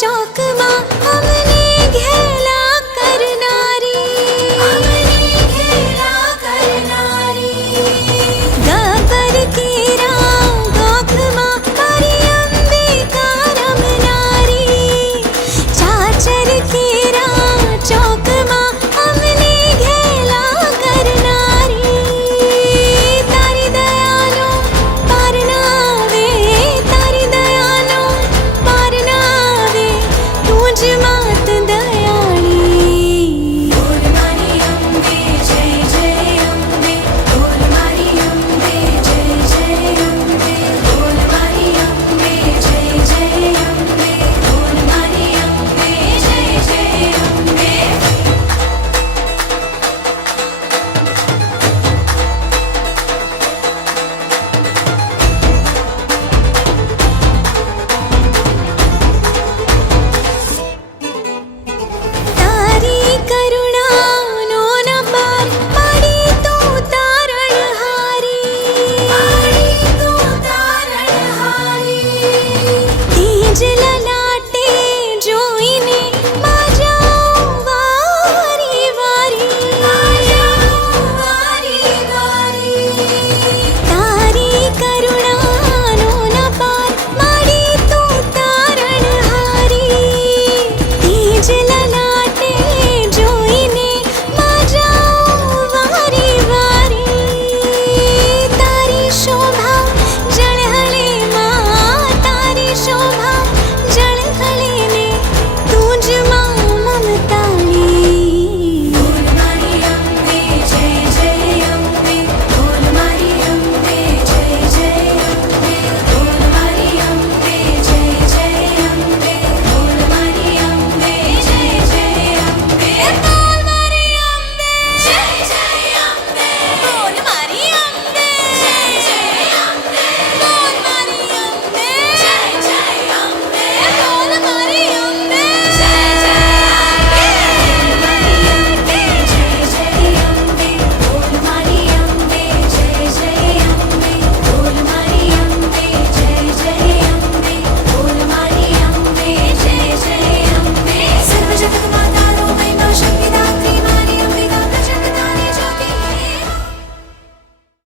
食